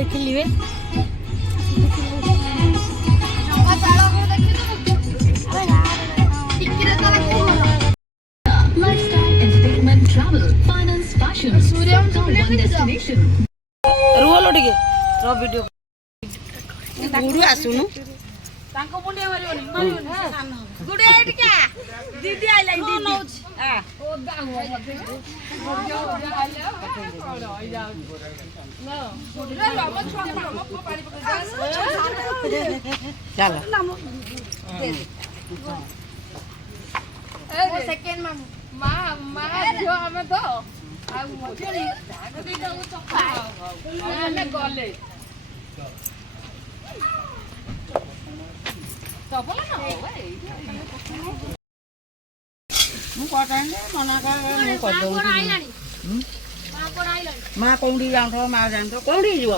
ଦେଖିଲିବେ ରୁହलो ଟିକେ ର ଭିଡିଓ ଗୁଡୁ ଆସୁନୁ ତାଙ୍କ ମୁଣ୍ଡିଆ ମାରିବନି ଗୁଡୁ ଏଠିକା ଦିଦି ଆଇଲା ଦିଦି ଓଦା ହୁଅ ମତେ ଚାଲ ସେକେଣ୍ଡ ମା ମା ଝିଅ ଆମେ ତ ଆଉ ମଝିରେ ଆମେ ଗଲେ ମା କୋଉଠି ଯାଉଥ ମା ଜାଣିଥ କୋଉଠି ଯିବ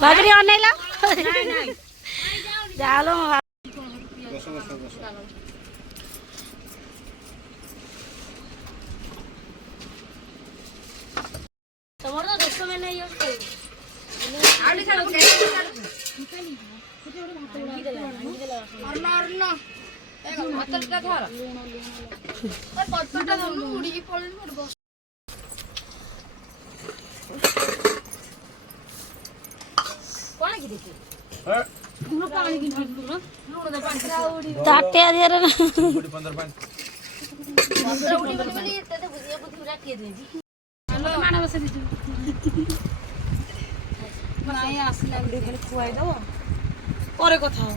ବାଗରି ଅନେଇଲ ଚାଲ ତମର ତ 10 ମିନିଟ ହେଇ ଯାଉଛି ଆଉଡି ଖାଲି ଅର୍ଣ୍ଣ ହାତଟା ଧର କଟଟା ଧରୁନୁ ଉଡ଼ିକି ପଳେଇଲୁ ମୋର ବସ କଣ କି ଦେଖି ଲୁଣ ପାଣି କି ଲୁଣ ଲୁଣ ଦେ ପାଣି ତାଟେ ଆଦିଆରେ ନା 15 ପାଣି 15 ଉଡ଼ି ବୋଲି ଏତେ ବୁଝିया ବୁଝି ରାଖି ଦେଇଛି ମାଣ ବସେ ଦିଛୁ ନାଇଁ ଆସିଲା ଖାଲି ଖୁଆଇ ଦବ ପରେ କଥା ହବ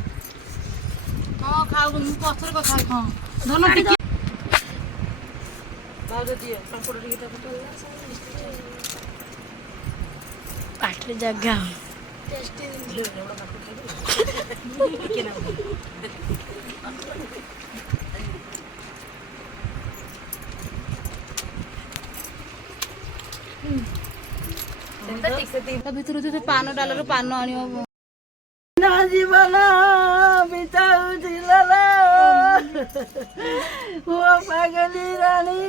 ହଁ ଖାଉ ମୁଁ ପଛରେ କଥା ହେବି ହଁ ଧନ ଟିକେ ଭାଉଜ ଦିଏ ପାମ୍ପଡ଼ ଟିକେ ତାକୁ ପାଟିରେ ଜାଗା ଟେଷ୍ଟି ଟିକେ ନା ଭିତରୁ ଯଦି ପାନ ଡାଲରୁ ପାନ ଆଣିବ ଜୀବନ ବିତାଉଥିଲ ମୋ ପାଗଲି ରାଣୀ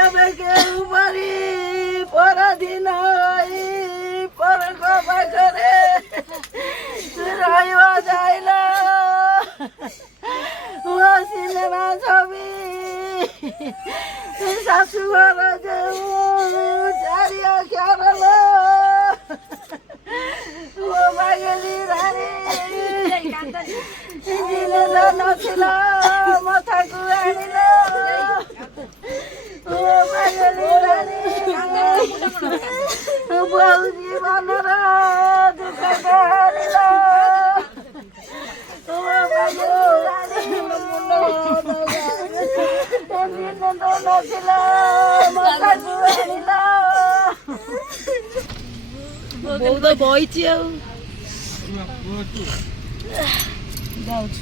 ଏବେ କେଉଁ ପରି ପରଦିନ ପରଙ୍କ ପାଖରେ ରହିବ ଯାଇଲ ମୋ ସିନେମା ଛବି ଶାଶୁଘର ଯେଉଁ ଚାରି ଅକ୍ଷର ମୋ ପାଗଲି ରାଣୀ ଜିନିଷ ନଥିଲା ମଥାକୁ ଆଣିଲ ମୋ ପାଗଲି ରାଣୀ ବହୁ ଜୀବନର ଦୁଃଖ ହାରିଲ ମୋ ପାଗଲି ରାଣୀ ଜିନିଷ ନଥିଲା ମଥାକୁ ଆଣିଲ ବହୁତ ବଇଛି ଆଉ ଯାଉଛି